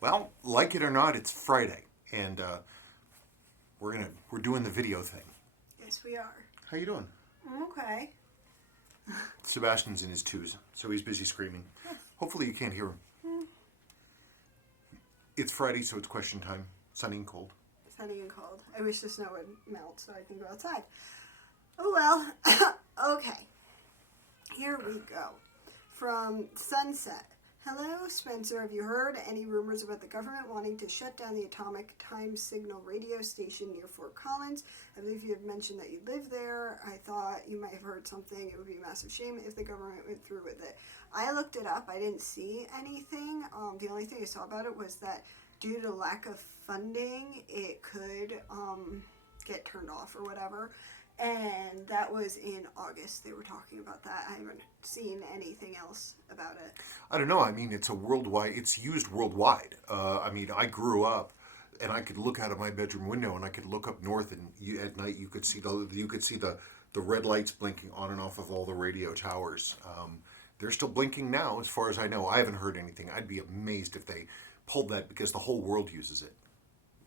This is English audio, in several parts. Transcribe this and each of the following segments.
Well, like it or not, it's Friday, and we're doing the video thing. Yes, we are. How you doing? I'm okay. Sebastian's in his twos, so he's busy screaming. Yes. Hopefully you can't hear him. It's Friday, so it's question time. Sunny and cold. Sunny and cold. I wish the snow would melt so I can go outside. Oh well. Okay. Here we go. From Sunset. Hello, Spencer. Have you heard any rumors about the government wanting to shut down the atomic time signal radio station near Fort Collins? I believe you have mentioned that you live there. I thought you might have heard something. It would be a massive shame if the government went through with it. I looked it up. I didn't see anything. The only thing I saw about it was that due to lack of funding, it could get turned off or whatever. And that was in August. They were talking about that. I haven't seen anything else about it. I don't know. I mean, it's used worldwide. I mean, I grew up, and I could look out of my bedroom window, and I could look up north, and at night you could see the red lights blinking on and off of all the radio towers. They're still blinking now, as far as I know. I haven't heard anything. I'd be amazed if they pulled that because the whole world uses it.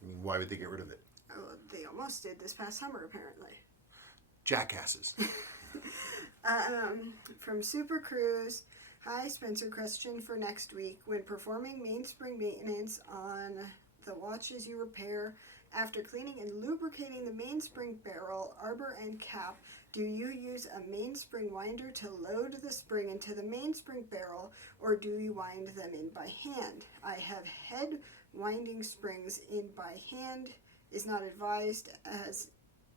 I mean, why would they get rid of it? Oh, they almost did this past summer, apparently. Jackasses. From Super Cruise. Hi, Spencer. Question for next week. When performing mainspring maintenance on the watches you repair, after cleaning and lubricating the mainspring barrel, arbor, and cap, do you use a mainspring winder to load the spring into the mainspring barrel, or do you wind them in by hand? I have head winding springs in by hand. Is not advised as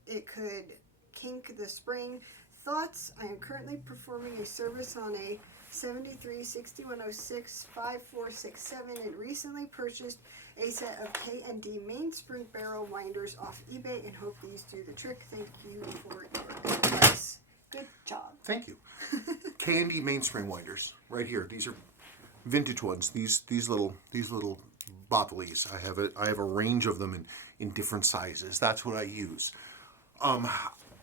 it could kink the spring. Thoughts? I am currently performing a service on a 73 6106 5467 and recently purchased a set of K&D mainspring barrel winders off eBay and hope these do the trick. Thank you for your advice. Good job. Thank you. K&D mainspring winders, right here. These are vintage ones. These little bottlies. I have a range of them in different sizes. That's what I use.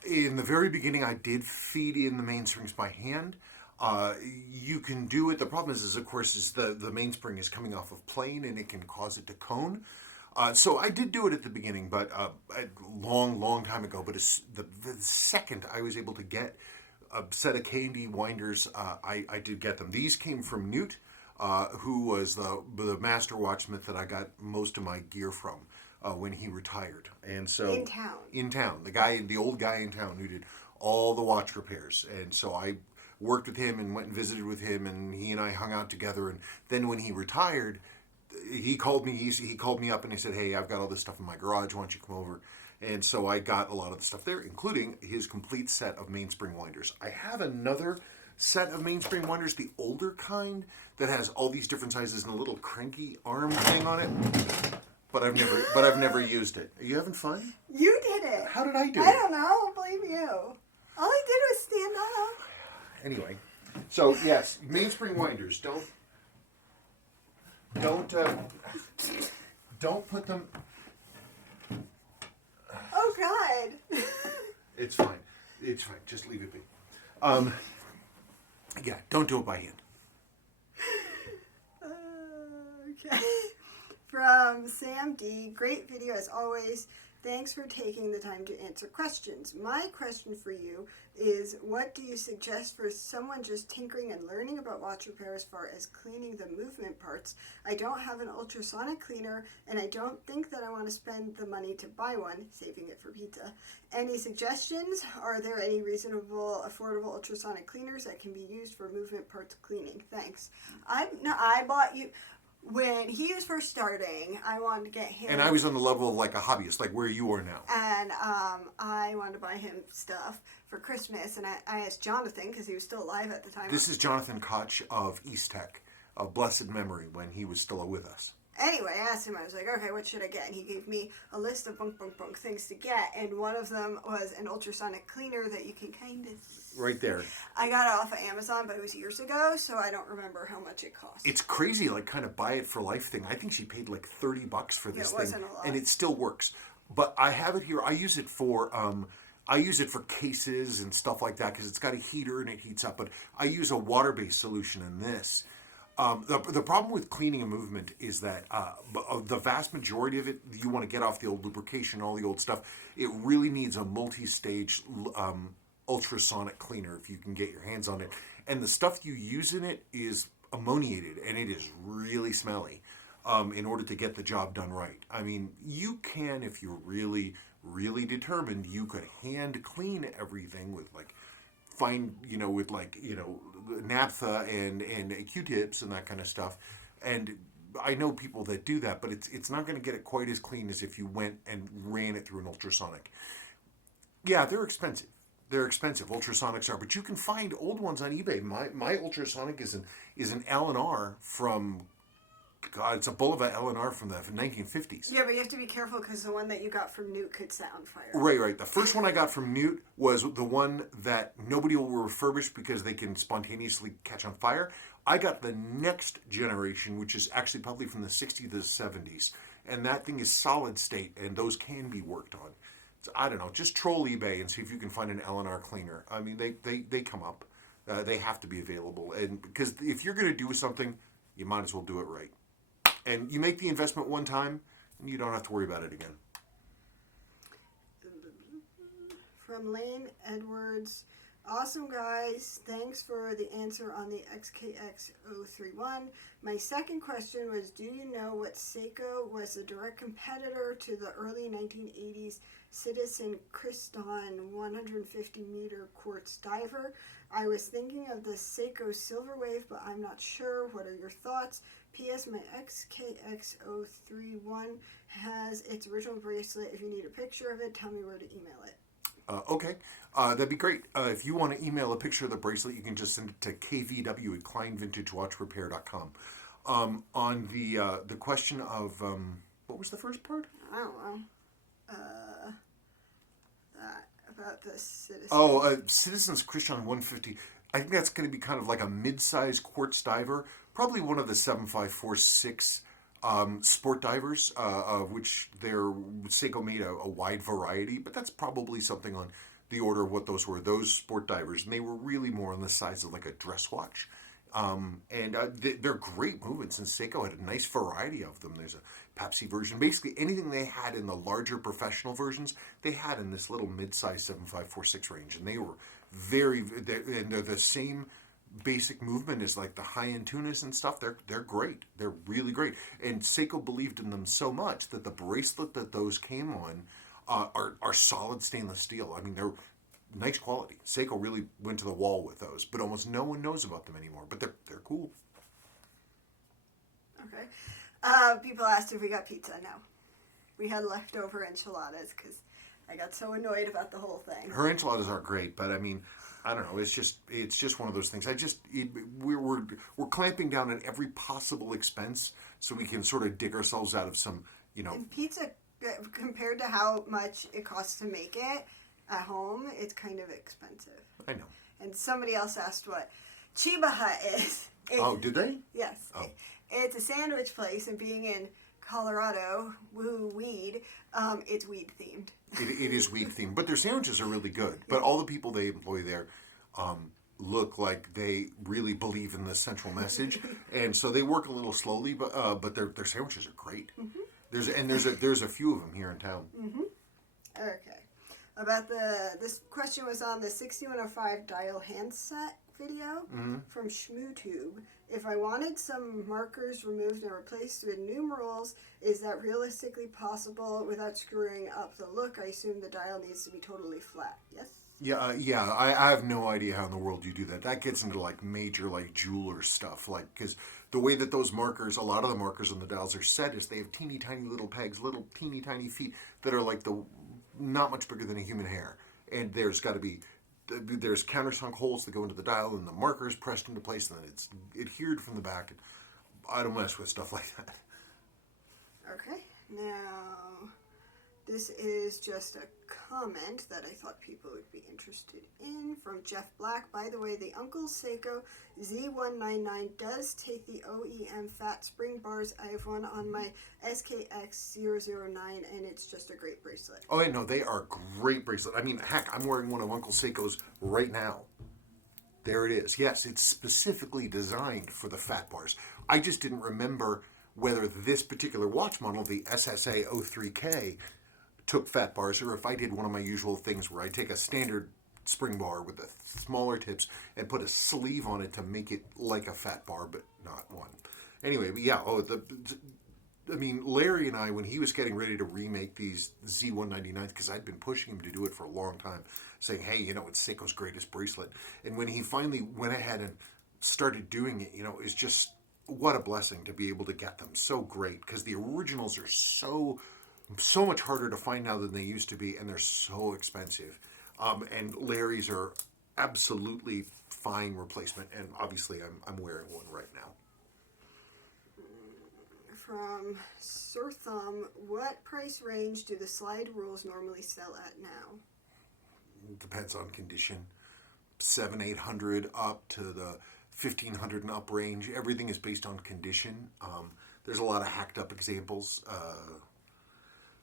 In the very beginning, I did feed in the mainsprings by hand. You can do it. The problem is of course, the mainspring is coming off of plane and it can cause it to cone. So I did do it at the beginning, but a long time ago. But the second I was able to get a set of K&D winders, I did get them. These came from Newt, who was the master watchsmith that I got most of my gear from. When he retired, and so in town, the old guy in town who did all the watch repairs, and so I worked with him and went and visited with him, and he and I hung out together. And then when he retired, he called me. He called me up and he said, "Hey, I've got all this stuff in my garage. Why don't you come over?" And so I got a lot of the stuff there, including his complete set of mainspring winders. I have another set of mainspring winders, the older kind, that has all these different sizes and a little cranky arm thing on it. But I've never used it. Are you having fun? You did it. How did I do it? I don't know. I don't blame you. All I did was stand up. Anyway, so yes, mainspring winders. Don't put them. Oh God. It's fine. It's fine. Just leave it be. Yeah, don't do it by hand. Okay. From Sam D. Great video as always. Thanks for taking the time to answer questions. My question for you is, what do you suggest for someone just tinkering and learning about watch repair as far as cleaning the movement parts? I don't have an ultrasonic cleaner, and I don't think that I want to spend the money to buy one, saving it for pizza. Any suggestions? Are there any reasonable, affordable ultrasonic cleaners that can be used for movement parts cleaning? Thanks. I bought you... When he was first starting, I wanted to get him... And I was on the level of like a hobbyist, like where you are now. And I wanted to buy him stuff for Christmas, and I asked Jonathan, because he was still alive at the time. This is Jonathan Koch of East Tech, of blessed memory, when he was still with us. Anyway, I asked him, I was like, okay, what should I get? And he gave me a list of bunk things to get, and one of them was an ultrasonic cleaner that you can kind of... Right there. I got it off of Amazon, but it was years ago, so I don't remember how much it cost. It's crazy, like kind of buy it for life thing. I think she paid like $30 for this thing. It wasn't a lot. And it still works. But I have it here. I use it for cases and stuff like that because it's got a heater and it heats up. But I use a water-based solution in this. The problem with cleaning a movement is that the vast majority of it, you want to get off the old lubrication, all the old stuff. It really needs a multi-stage ultrasonic cleaner if you can get your hands on it. And the stuff you use in it is ammoniated, and it is really smelly. In order to get the job done right, I mean, you can, if you're really, really determined, you could hand clean everything with like naphtha and Q-tips and that kind of stuff. And I know people that do that, but it's not going to get it quite as clean as if you went and ran it through an ultrasonic. Yeah, they're expensive. They're expensive. Ultrasonics are, but you can find old ones on eBay. My ultrasonic is an L&R from, God, it's a Bulova L&R from the 1950s. Yeah, but you have to be careful because the one that you got from Newt could set on fire. Right. The first one I got from Newt was the one that nobody will refurbish because they can spontaneously catch on fire. I got the next generation, which is actually probably from the 60s to the 70s. And that thing is solid state, and those can be worked on. So, I don't know, just troll eBay and see if you can find an L&R cleaner. I mean, they come up. They have to be available. And because if you're going to do something, you might as well do it right. And you make the investment one time, and you don't have to worry about it again. From Lane Edwards. Awesome, guys. Thanks for the answer on the XKX031. My second question was, do you know what Seiko was a direct competitor to the early 1980s Citizen Kriston 150-meter quartz diver? I was thinking of the Seiko Silverwave, but I'm not sure. What are your thoughts? P.S. My XKX031 has its original bracelet. If you need a picture of it, tell me where to email it. Okay, that'd be great. If you want to email a picture of the bracelet, you can just send it to kvw@kleinvintagewatchrepair.com. On the question of what was the first part? I don't know. That about the Citizen. Citizens Christian 150. I think that's going to be kind of like a mid-sized quartz diver, probably one of the 7546 sport divers, of which Seiko made a wide variety, but that's probably something on the order of what those were. Those sport divers, and they were really more on the size of like a dress watch. They're great movements, and Seiko had a nice variety of them. There's a Pepsi version. Basically, anything they had in the larger professional versions, they had in this little mid-size 7546 range, and they were they're the same basic movement as like the high-end tunas and stuff. They're great. They're really great. And Seiko believed in them so much that the bracelet that those came on are solid stainless steel. I mean, they're nice quality. Seiko really went to the wall with those, but almost no one knows about them anymore. But they're cool. Okay. People asked if we got pizza. No. We had leftover enchiladas because I got so annoyed about the whole thing. Her enchiladas are great, but I mean, I don't know. It's just one of those things. We're clamping down on every possible expense so we can sort of dig ourselves out of some, And pizza, compared to how much it costs to make it at home, it's kind of expensive. I know. And somebody else asked what Chiba Hut is. Did they? Yes. Oh. It's a sandwich place, and being in Colorado, weed, it's weed themed. It is weed themed, but their sandwiches are really good. But all the people they employ there look like they really believe in the central message, and so they work a little slowly, but their sandwiches are great. Mm-hmm. There's a few of them here in town. Mm-hmm. Okay. About this question was on the 6105 dial handset video from ShmooTube. If I wanted some markers removed and replaced with numerals, is that realistically possible without screwing up the look? I assume the dial needs to be totally flat. Yes? Yeah. I have no idea how in the world you do that. That gets into like major like jeweler stuff, like because the way that those markers, a lot of the markers on the dials are set is they have teeny tiny little pegs, little teeny tiny feet that are like not much bigger than a human hair, and there's countersunk holes that go into the dial, and the marker is pressed into place, and then it's adhered from the back. And I don't mess with stuff like that. Okay, now this is just a comment that I thought people would be interested in from Jeff Black. By the way, the Uncle Seiko Z199 does take the OEM fat spring bars. I have one on my SKX009, and it's just a great bracelet. Oh, I know, they are great bracelet. I mean, heck, I'm wearing one of Uncle Seiko's right now. There it is. Yes, it's specifically designed for the fat bars. I just didn't remember whether this particular watch model, the SSA 03K, took fat bars, or if I did one of my usual things where I take a standard spring bar with the smaller tips and put a sleeve on it to make it like a fat bar, but not one. Anyway, but yeah, I mean, Larry and I, when he was getting ready to remake these Z199s, because I'd been pushing him to do it for a long time, saying, hey, you know, it's Seiko's greatest bracelet. And when he finally went ahead and started doing it, you know, it's just, what a blessing to be able to get them. So great, because the originals are so much harder to find now than they used to be, and they're so expensive. And Larry's are absolutely fine replacement, and obviously I'm wearing one right now. From Sir Thumb, what price range do the slide rules normally sell at now? It depends on condition. 700-800 up to the 1500 and up range. Everything is based on condition. There's a lot of hacked up examples.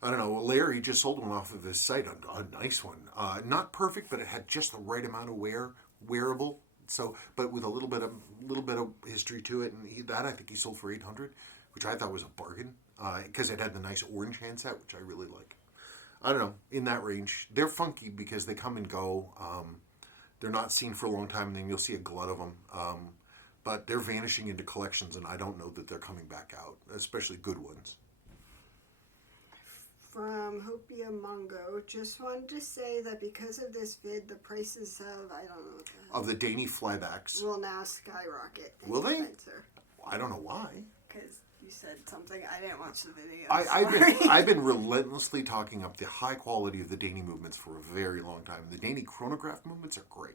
I don't know. Larry just sold one off of his site, a nice one. Not perfect, but it had just the right amount of wearable. So, but with a little bit of history to it, and I think he sold for 800, which I thought was a bargain because it had the nice orange handset, which I really like. I don't know, in that range. They're funky because they come and go. They're not seen for a long time, and then you'll see a glut of them. But they're vanishing into collections, and I don't know that they're coming back out, especially good ones. From Hopia Mongo, just wanted to say that because of this vid, the prices of, I don't know what the hell, Of the Dainty flybacks. will now skyrocket. Thank Will you, they? Spencer. I don't know why. Because you said something, I didn't watch the video. I've been relentlessly talking up the high quality of the Dainty movements for a very long time. The Dainty chronograph movements are great.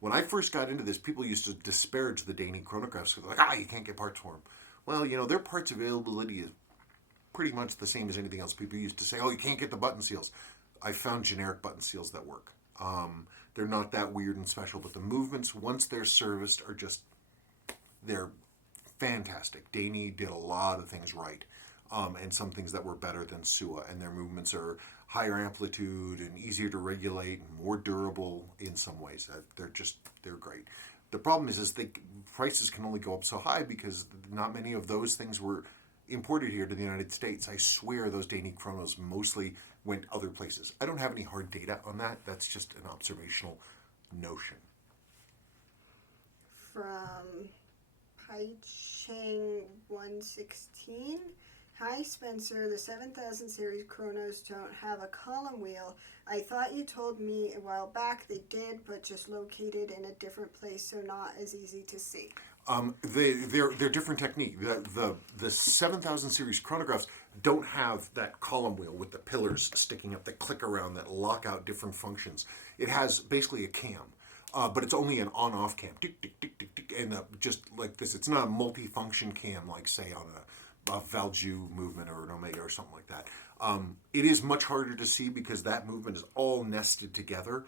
When I first got into this, people used to disparage the Dainty chronographs because they're like, you can't get parts for them. Well, you know, their parts availability is pretty much the same as anything else. People used to say, you can't get the button seals. I found generic button seals that work. They're not that weird and special, but the movements, once they're serviced, are just, they're fantastic. Dainty did a lot of things right, and some things that were better than Sua, and their movements are higher amplitude and easier to regulate and more durable in some ways. They're great. The problem is the prices can only go up so high because not many of those things were imported here to the United States. I swear those Dainty chronos mostly went other places. I don't have any hard data on that. That's just an observational notion. From Pai Cheng 116. Hi Spencer, the 7000 series chronos don't have a column wheel. I thought you told me a while back they did, but just located in a different place, so not as easy to see. They're different technique. The 7000 series chronographs don't have that column wheel with the pillars sticking up that click around that lock out different functions. It has basically a cam. But it's only an on-off cam, tick, tick, tick, tick, tick, and just like this. It's not a multi-function cam like, say, on a Valju movement or an Omega or something like that. It is much harder to see because that movement is all nested together.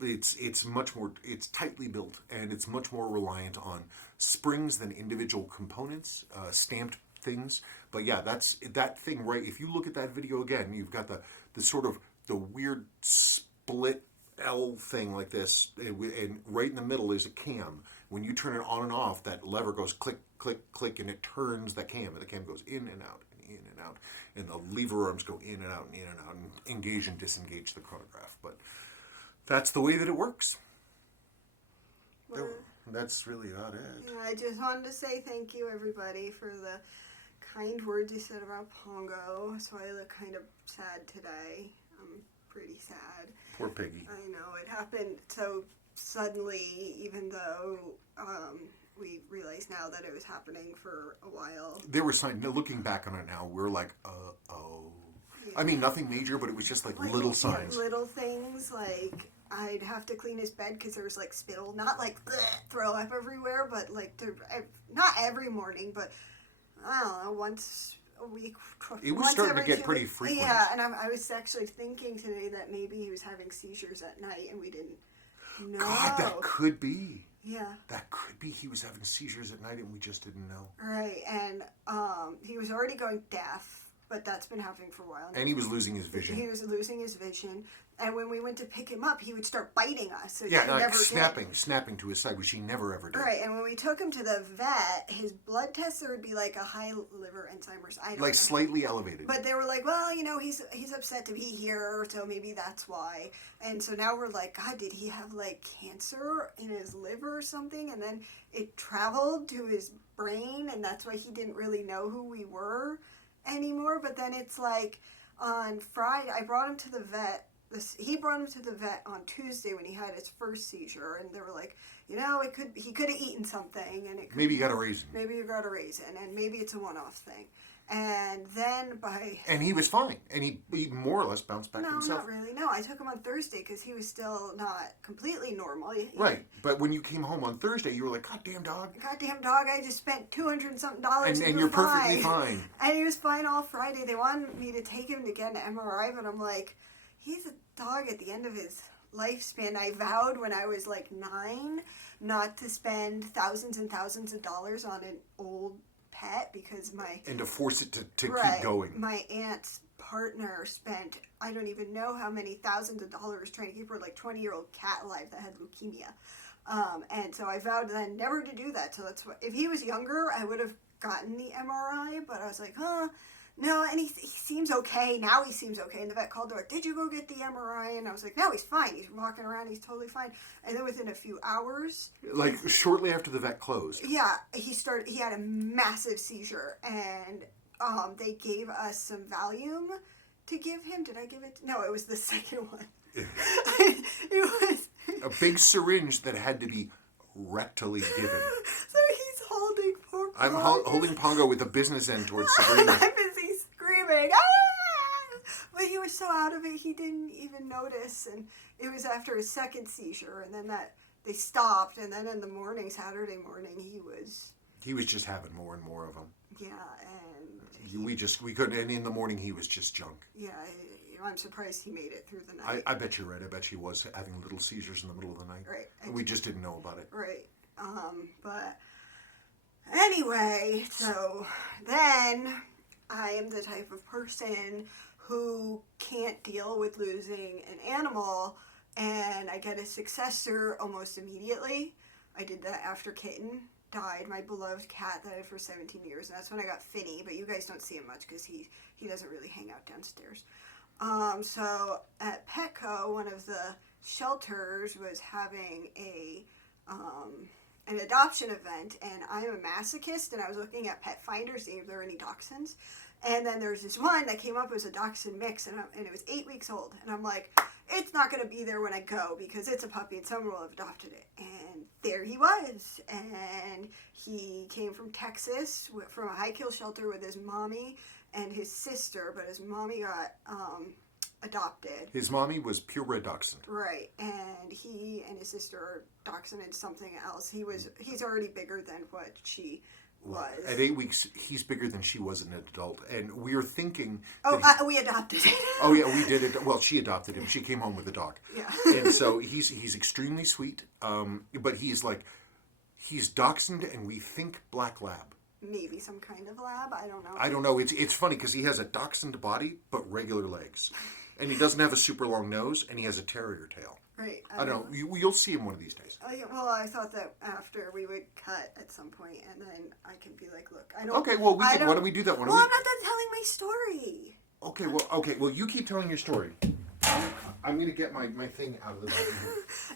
It's much more, it's tightly built, and it's much more reliant on springs than individual components, stamped things. But yeah, that's that thing, right? If you look at that video again, you've got the sort of the weird split L thing like this, and right in the middle is a cam. When you turn it on and off, that lever goes click, click, click, and it turns the cam, and the cam goes in and out, and in and out, and the lever arms go in and out, and in and out, and engage and disengage the chronograph. But that's the way that it works. Well, That's really about it. yeah, I just wanted to say thank you, everybody, for the kind words you said about Pongo. So I look kind of sad today. I'm pretty sad. Poor Piggy. I know, it happened so suddenly, even though we realize now that it was happening for a while. There were signs, looking back on it now, we're like, oh. Yeah. I mean, nothing major, but it was just like little signs. Little things, like I'd have to clean his bed because there was like spittle, not like throw up everywhere, but like not every morning, but I don't know, once a week. It was starting to get pretty frequent. Yeah, and I was actually thinking today that maybe he was having seizures at night and we didn't know. God, that could be. Yeah. That could be he was having seizures at night and we just didn't know. Right, and he was already going deaf, but that's been happening for a while. And he was losing his vision. He was losing his vision. And when we went to pick him up, he would start biting us. So Yeah, he like never snapping to his side, which he never ever did. Right, and when we took him to the vet, his blood test, there would be like a high liver enzymes. I don't Like know. slightly elevated. But they were like, well, he's upset to be here, so maybe that's why. And so now we're like, God, did he have like cancer in his liver or something? And then it traveled to his brain, and that's why he didn't really know who we were anymore. But then it's like on Friday, I brought him to the vet. He brought him to the vet on Tuesday when he had his first seizure, and they were like, he could have eaten something, and it could maybe he got a raisin. Maybe he got a raisin, and maybe it's a one-off thing. And then and he was fine, and he more or less bounced back no, himself. not really. No, I took him on Thursday because he was still not completely normal. Right, but when you came home on Thursday, you were like, "Goddamn dog! Goddamn dog! I just spent $200 and something, and you're perfectly fine." And he was fine all Friday. They wanted me to take him to get an MRI, but I'm like, he's a dog at the end of his lifespan. I vowed when I was like 9 not to spend thousands and thousands of dollars on an old pet because and to force it to keep going. My aunt's partner spent I don't even know how many thousands of dollars trying to keep her like 20-year-old cat alive that had leukemia. And so I vowed then never to do that. So that's what, if he was younger, I would have gotten the MRI, but I was like, no, and he seems okay. Now he seems okay. And the vet called her, did you go get the MRI? And I was like, no, he's fine. He's walking around. He's totally fine. And then within a few hours. Like shortly after the vet closed. Yeah, he had a massive seizure. And they gave us some Valium to give him. Did I give it? No, it was the second one. It was a big syringe that had to be rectally given. So he's holding poor Pongo. I'm holding Pongo with the business end towards Sabrina. I'm busy screaming. Ah! But he was so out of it, he didn't even notice. And it was after his second seizure, and then they stopped. And then in the morning, Saturday morning, he was just having more and more of them. Yeah, and we couldn't. And in the morning, he was just junk. Yeah, I'm surprised he made it through the night. I bet you're right. I bet he was having little seizures in the middle of the night. Right. And we just didn't know about it. Right. But anyway, so then I am the type of person who can't deal with losing an animal, and I get a successor almost immediately. I did that after Kitten died, my beloved cat that I had for 17 years, and that's when I got Finny, but you guys don't see him much because he doesn't really hang out downstairs. So at Petco, one of the shelters was having an adoption event, and I'm a masochist, and I was looking at Pet Finder seeing if there were any dachshunds, and then there's this one that came up, it was a dachshund mix, and it was 8 weeks old, and I'm like, it's not going to be there when I go because it's a puppy and someone will have adopted it. And there he was, and he came from Texas from a high kill shelter with his mommy and his sister, but his mommy got adopted. His mommy was purebred dachshund. Right, and he and his sister are dachshund and something else. He's already bigger than what she was. At 8 weeks, he's bigger than she was as an adult, and we were thinking. We adopted it. Oh yeah, we did it. Well, she adopted him. She came home with a dog. Yeah. And so he's extremely sweet, but he's dachshund, and we think black lab. Maybe some kind of lab. I don't know. I don't know. It's funny because he has a dachshund body but regular legs, and he doesn't have a super long nose, and he has a terrier tail. Right. I don't know. You'll see him one of these days. Oh, yeah, well, I thought that after we would cut at some point, and then I can be like, look, I don't. Okay, well, why don't we do that? I'm not done telling my story. Okay, well, you keep telling your story. I'm going to get my thing out of the way.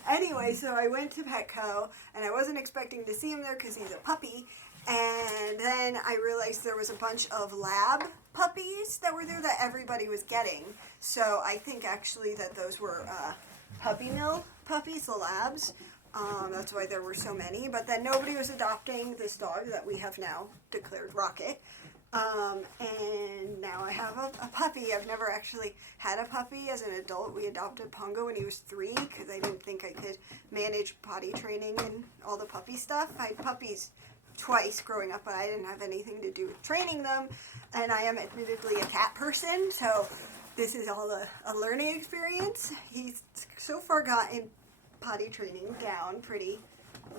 Anyway, so I went to Petco, and I wasn't expecting to see him there because he's a puppy. And then I realized there was a bunch of lab puppies that were there that everybody was getting. So I think actually that those were puppy mill puppies, the labs. That's why there were so many. But then nobody was adopting this dog that we have now declared Rocket. And now I have a puppy. I've never actually had a puppy as an adult. We adopted Pongo when he was 3 because I didn't think I could manage potty training and all the puppy stuff. I had puppies twice growing up, but I didn't have anything to do with training them. And I am admittedly a cat person, so this is all a learning experience. He's so far gotten potty training down pretty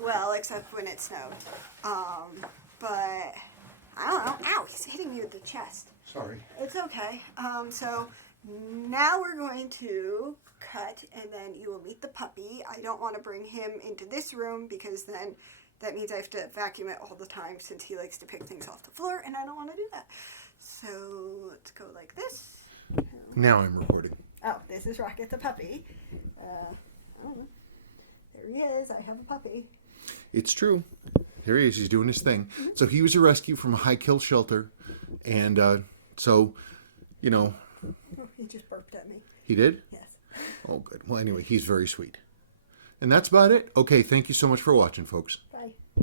well, except when it snowed. But I don't know. Ow, he's hitting you with the chest. Sorry. It's okay. So now we're going to cut, and then you will meet the puppy. I don't want to bring him into this room because then that means I have to vacuum it all the time since he likes to pick things off the floor, and I don't want to do that. So let's go like this. Now I'm recording. Oh, this is Rocket the puppy. I don't know. There he is. I have a puppy. It's true. There he is. He's doing his thing. So he was a rescue from a high-kill shelter. And so, you know. Oh, he just burped at me. He did? Yes. Oh, good. Well, anyway, he's very sweet. And that's about it. Okay, thank you so much for watching, folks. Bye.